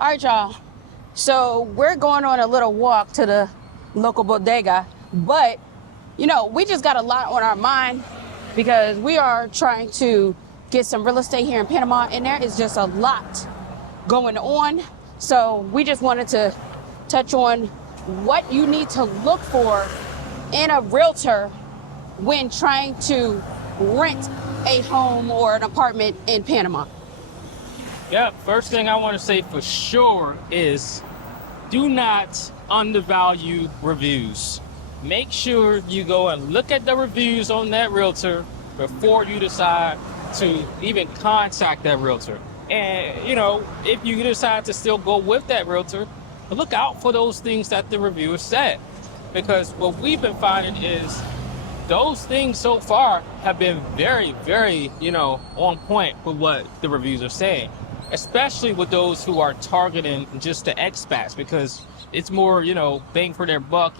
All right, y'all. So we're going on a little walk to the local bodega, but we just got a lot on our mind because we are trying to get some real estate here in Panama, and there is just a lot going on. So we just wanted to touch on what you need to look for in a realtor when trying to rent a home or an apartment in Panama. Yeah, first thing I want to say for sure is do not undervalue reviews. Make sure you go and look at the reviews on that realtor before you decide to even contact that realtor. And, if you decide to still go with that realtor, look out for those things that the reviewer said. Because what we've been finding is those things so far have been very, very, on point with what the reviews are saying. Especially with those who are targeting just the expats, because it's more, bang for their buck,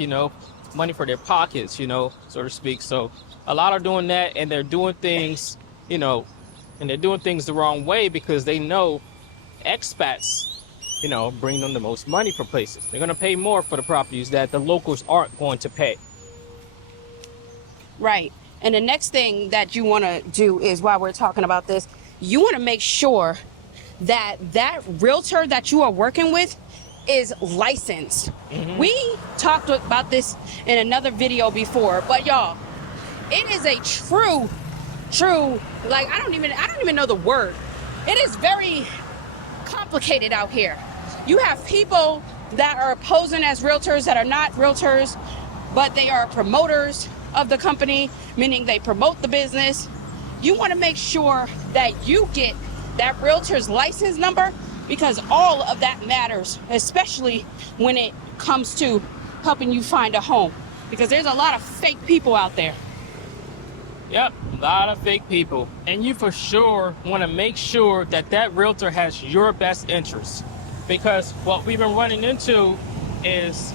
money for their pockets, so to speak. So a lot are doing that, and they're doing things, and they're doing things the wrong way because they know expats, bring them the most money for places. They're going to pay more for the properties that the locals aren't going to pay. Right. And the next thing that you want to do is, while we're talking about this, you want to make sure that realtor that you are working with is licensed. Mm-hmm. We talked about this in another video before, but y'all, it is a true, like, I don't even know the word. It is very complicated out here. You have people that are posing as realtors that are not realtors, but they are promoters of the company, meaning they promote the business. You want to make sure that you get that realtor's license number, because all of that matters, especially when it comes to helping you find a home, because there's a lot of fake people out there. Yep, a lot of fake people. And you for sure want to make sure that that realtor has your best interests, because what we've been running into is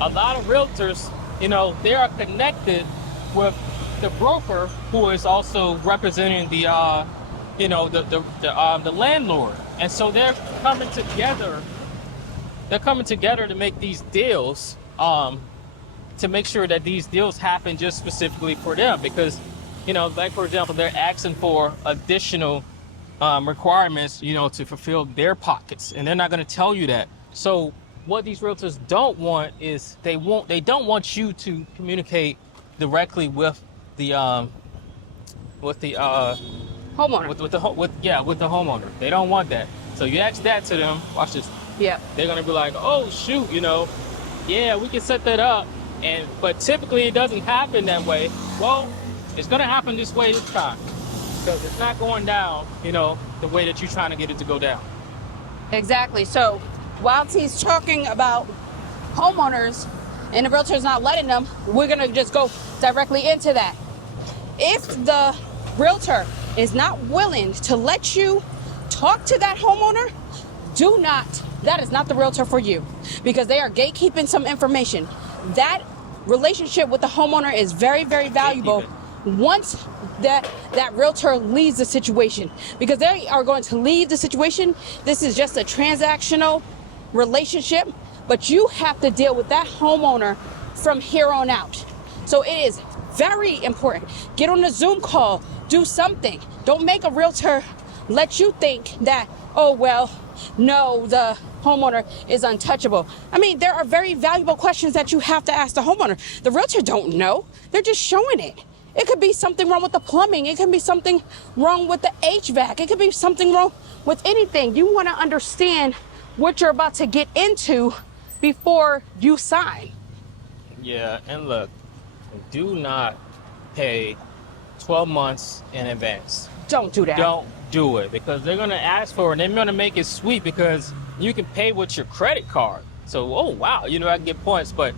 a lot of realtors, they are connected with the broker who is also representing the landlord. And so they're coming together to make these deals, to make sure that these deals happen just specifically for them. Because, like, for example, they're asking for additional requirements, to fulfill their pockets, and they're not going to tell you that. So what these realtors don't want is they don't want you to communicate directly with the Homeowner. With the homeowner. They don't want that. So you ask that to them. Watch this. Yeah. They're gonna be like, oh shoot, yeah, we can set that up. But typically it doesn't happen that way. Well, it's gonna happen this way this time, because it's not going down, the way that you're trying to get it to go down. Exactly. So while he's talking about homeowners and the realtor's not letting them, we're gonna just go directly into that. If the realtor is not willing to let you talk to that homeowner, that is not the realtor for you, because they are gatekeeping some information. That relationship with the homeowner is very, very valuable once that realtor leaves the situation, because they are going to leave the situation. This is just a transactional relationship, but you have to deal with that homeowner from here on out. So it is very important. Get on a Zoom call, do something. Don't make a realtor let you think that, oh, well, no, the homeowner is untouchable. I mean, there are very valuable questions that you have to ask the homeowner. The realtor don't know. They're just showing it. It could be something wrong with the plumbing. It could be something wrong with the HVAC. It could be something wrong with anything. You want to understand what you're about to get into before you sign. Yeah, and look, do not pay 12 months in advance. Don't do that. Don't do it, because they're going to ask for it, and they're going to make it sweet because you can pay with your credit card. So, oh, wow, I can get points, but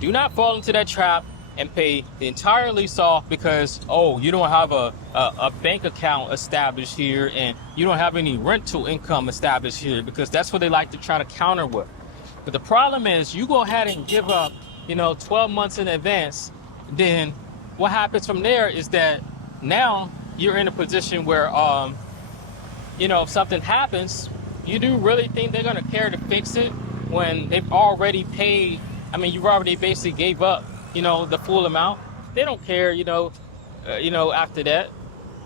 do not fall into that trap and pay the entire lease off because, oh, you don't have a bank account established here and you don't have any rental income established here, because that's what they like to try to counter with. But the problem is you go ahead and give up, 12 months in advance, then what happens from there is that now you're in a position where, if something happens, you do really think they're gonna care to fix it when they've already paid? I mean, you've already basically gave up, the full amount. They don't care, after that.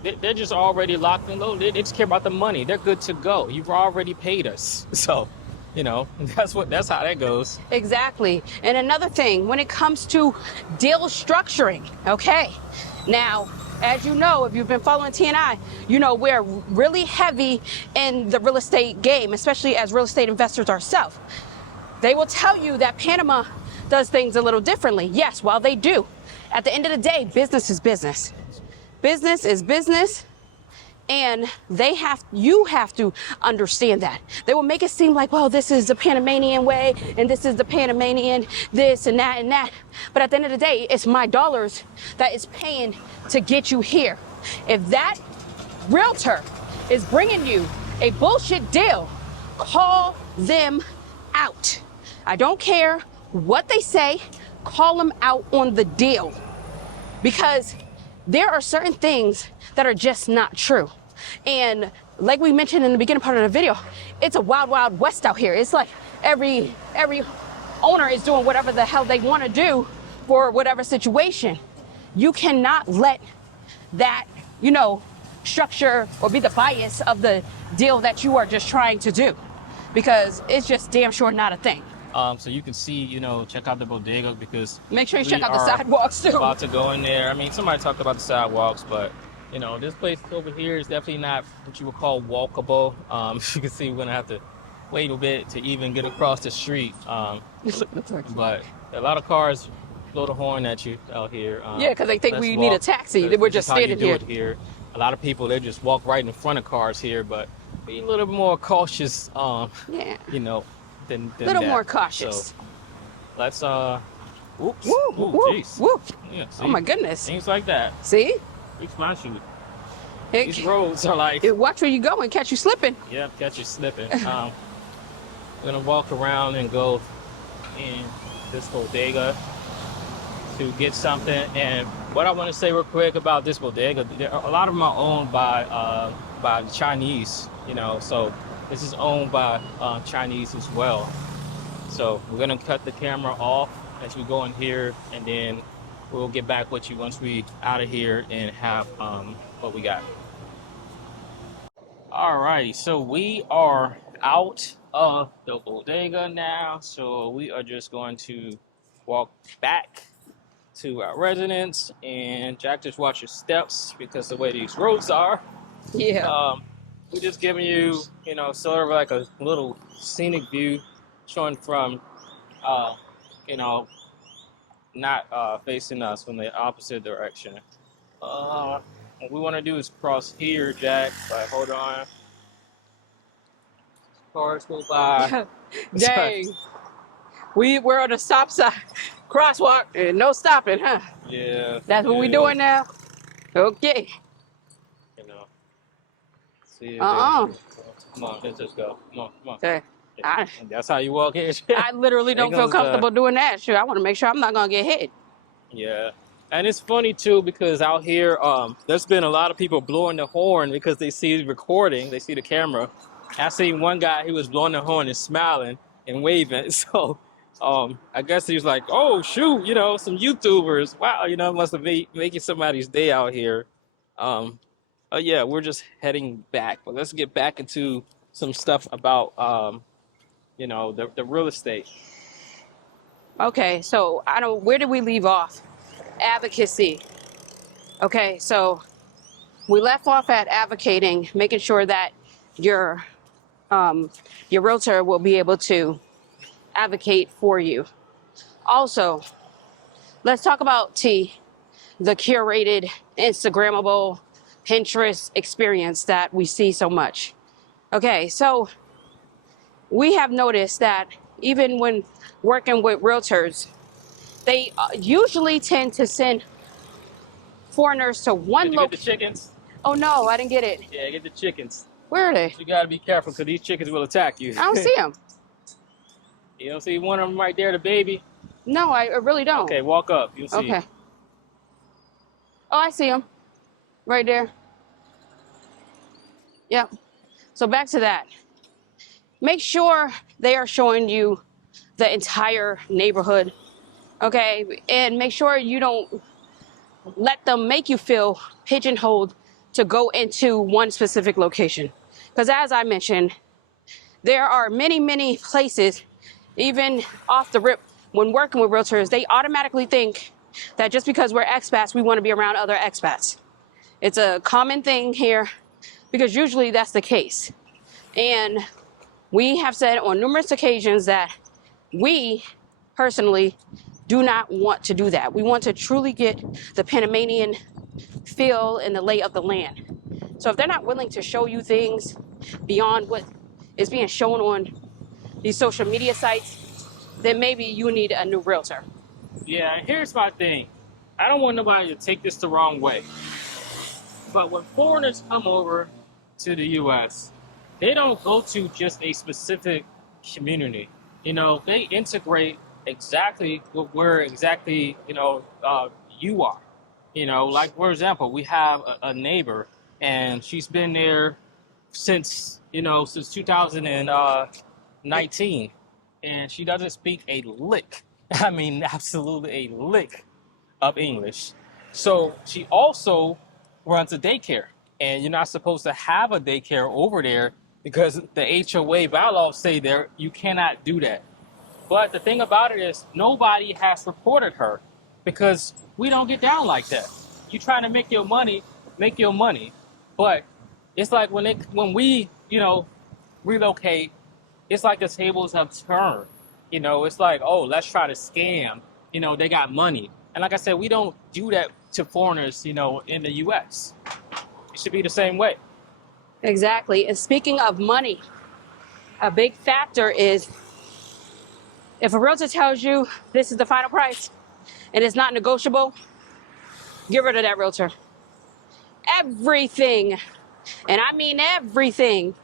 They're just already locked and loaded. They just care about the money. They're good to go. You've already paid us. So, that's how that goes. Exactly. And another thing, when it comes to deal structuring, okay? Now, as you know, if you've been following T&I, we're really heavy in the real estate game, especially as real estate investors ourselves. They will tell you that Panama does things a little differently. Yes, while they do. At the end of the day, business is business. Business is business. And you have to understand that. They will make it seem like, well, this is the Panamanian way, and this is the Panamanian this and that and that. But at the end of the day, it's my dollars that is paying to get you here. If that realtor is bringing you a bullshit deal, call them out. I don't care what they say, call them out on the deal. Because there are certain things that are just not true. And like we mentioned in the beginning part of the video, it's a wild, wild west out here. It's like every owner is doing whatever the hell they want to do for whatever situation. You cannot let that, structure or be the bias of the deal that you are just trying to do, because it's just damn sure not a thing. So you can see, check out the bodega, because make sure you check out the sidewalks too. About to go in there. I mean, somebody talked about the sidewalks, but this place over here is definitely not what you would call walkable. You can see we're gonna have to wait a bit to even get across the street. But a lot of cars blow the horn at you out here. Yeah, because they think we need a taxi. We're just standing here. A lot of people, they just walk right in front of cars here, but be a little more cautious. Yeah. Than a little that. more cautious. So let's oops. Woo, jeez. woo. Yeah, Oh my goodness. Things like that. See? Fix my shoe. These roads are like, watch where you go and catch you slipping. Yeah, catch you slipping. We're gonna walk around and go in this bodega to get something. And what I want to say real quick about this bodega, a lot of them are owned by the Chinese, so this is owned by Chinese as well. So we're gonna cut the camera off as we go in here, and then we'll get back with you once we out of here and have what we got. All right, so we are out of the bodega now. So we are just going to walk back to our residence, and Jack, just watch your steps because the way these roads are. Yeah. We're just giving you, sort of like a little scenic view, showing from, not facing us, from the opposite direction. What we want to do is cross here, Jack. But hold on. Cars go by. Dang. We're on a stop sign, crosswalk, and no stopping, huh? Yeah. That's what we're doing now? Okay. Come on, let's just go. Come on. Okay. That's how you walk in. I literally don't feel comfortable doing that. Sure, I want to make sure I'm not gonna get hit. Yeah, and it's funny too, because out here, there's been a lot of people blowing the horn because they see the recording, they see the camera. I seen one guy, he was blowing the horn and smiling and waving. So, I guess he was like, "Oh shoot, some YouTubers. Wow, must have making somebody's day out here." Yeah, we're just heading back, but let's get back into some stuff about, the real estate. Okay, so where did we leave off? Advocacy. Okay, so we left off at advocating, making sure that your realtor will be able to advocate for you. Also, let's talk about the curated, Instagrammable, Pinterest experience that we see so much. Okay, so we have noticed that even when working with realtors, they usually tend to send foreigners to one Did you get the chickens? Oh no, I didn't get it. Yeah, get the chickens. Where are they? You gotta be careful because these chickens will attack you. I don't see them. You don't see one of them right there, the baby? No, I really don't. Okay, walk up. You'll see. Okay. Oh, I see them. Right there. Yep. So back to that. make sure they are showing you the entire neighborhood, okay? And make sure you don't let them make you feel pigeonholed to go into one specific location. Because as I mentioned, there are many, many places, even off the rip, when working with realtors, they automatically think that just because we're expats, we want to be around other expats. It's a common thing here because usually that's the case. And we have said on numerous occasions that we personally do not want to do that. We want to truly get the Panamanian feel and the lay of the land. So if they're not willing to show you things beyond what is being shown on these social media sites, then maybe you need a new realtor. Yeah, here's my thing. I don't want nobody to take this the wrong way. But when foreigners come over to the U.S., they don't go to just a specific community. You know, they integrate exactly where exactly, you are. You know, like, for example, we have a neighbor, and she's been there since 2019, and she doesn't speak a lick. I mean, absolutely a lick of English. So she also runs a daycare, and you're not supposed to have a daycare over there because the HOA bylaws say there you cannot do that. But the thing about it is nobody has reported her because we don't get down like that. You trying to make your money. But it's like when we relocate, it's like the tables have turned. It's like, oh, let's try to scam. They got money. And like I said, we don't do that to foreigners, in the U.S. It should be the same way. Exactly. And speaking of money, a big factor is if a realtor tells you this is the final price and it's not negotiable, get rid of that realtor. Everything, and I mean everything,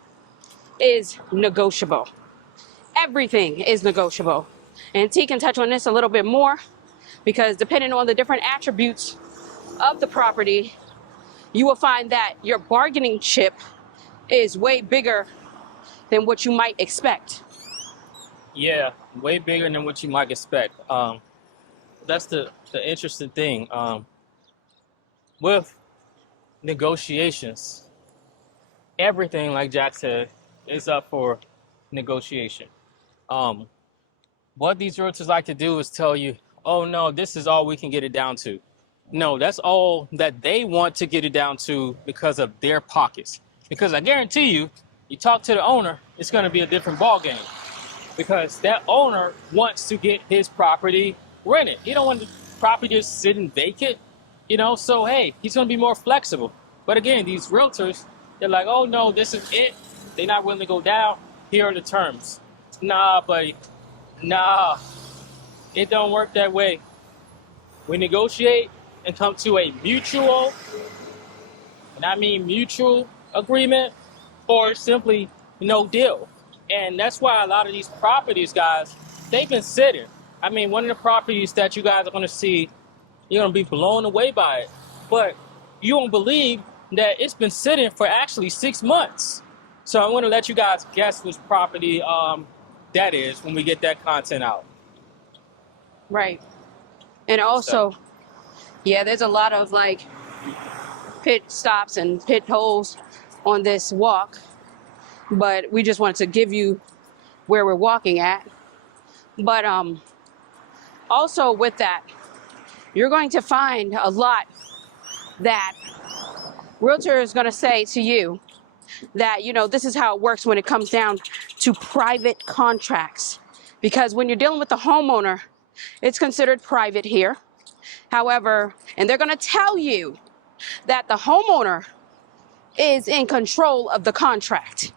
is negotiable. Everything is negotiable. And T can touch on this a little bit more because depending on the different attributes of the property, you will find that your bargaining chip is way bigger than what you might expect. Yeah, way bigger than what you might expect. That's the interesting thing. With negotiations, everything, like Jack said, is up for negotiation. What these realtors like to do is tell you, oh no, this is all we can get it down to. No, that's all that they want to get it down to because of their pockets. Because I guarantee you, you talk to the owner, it's going to be a different ball game. Because that owner wants to get his property rented. He don't want the property just sitting vacant, So hey, he's going to be more flexible. But again, these realtors, they're like, oh no, this is it. They're not willing to go down. Here are the terms. Nah, buddy. Nah, it don't work that way. We negotiate and come to a mutual, and I mean mutual agreement, or simply no deal. And that's why a lot of these properties, guys, they've been sitting. I mean, one of the properties that you guys are going to see, you're going to be blown away by it. But you won't believe that it's been sitting for actually 6 months. So I want to let you guys guess which property that is when we get that content out. Right. And also, yeah, there's a lot of like pit stops and pit holes on this walk, but we just wanted to give you where we're walking at. But also with that, you're going to find a lot that realtor is going to say to you that, this is how it works when it comes down to private contracts. Because when you're dealing with the homeowner, it's considered private here. However, and they're going to tell you that the homeowner is in control of the contract.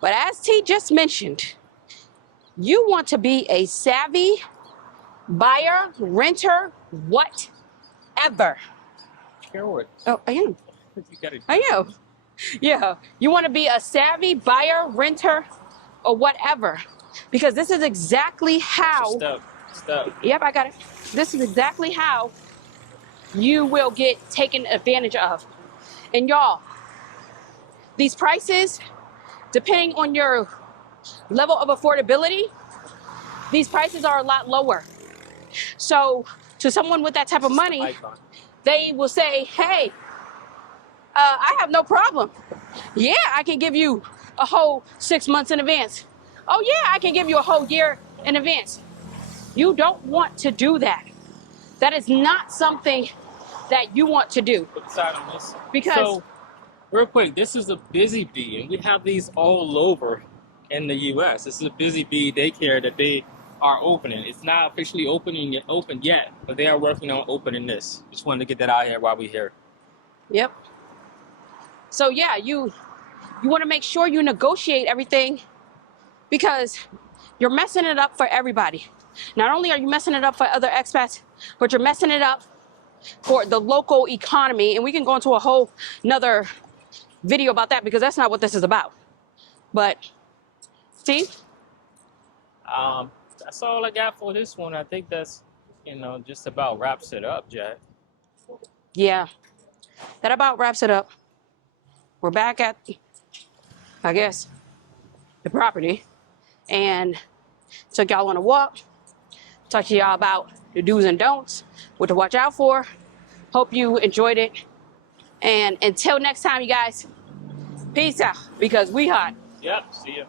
But as T just mentioned, you want to be a savvy buyer, renter, whatever. Sure. Oh, I am. You gotta... I am. Yeah. You want to be a savvy buyer, renter, or whatever. Because this is exactly how... Stop. Yep, I got it. This is exactly how you will get taken advantage of. And y'all, these prices, depending on your level of affordability, these prices are a lot lower. So to someone with that type of money, Icon. they will say, hey, I have no problem. Yeah, I can give you a whole 6 months in advance. Oh yeah, I can give you a whole year in advance. You don't want to do that. That is not something that you want to do. Put aside on this. Because So, real quick, this is a busy bee, and we have these all over in the U.S. This is a busy bee daycare that they are opening. It's not officially open yet, but they are working on opening this. Just wanted to get that out here while we're here. Yep. So yeah, you want to make sure you negotiate everything, because you're messing it up for everybody. Not only are you messing it up for other expats, but you're messing it up for the local economy. And we can go into a whole nother video about that, because that's not what this is about. But Steve? That's all I got for this one. I think that's, just about wraps it up, Jack. Yeah, that about wraps it up. We're back at, I guess, the property, and took y'all on a walk, talked to y'all about the do's and don'ts, what to watch out for. Hope you enjoyed it. And until next time, you guys, peace out, because we hot. Yep, see ya.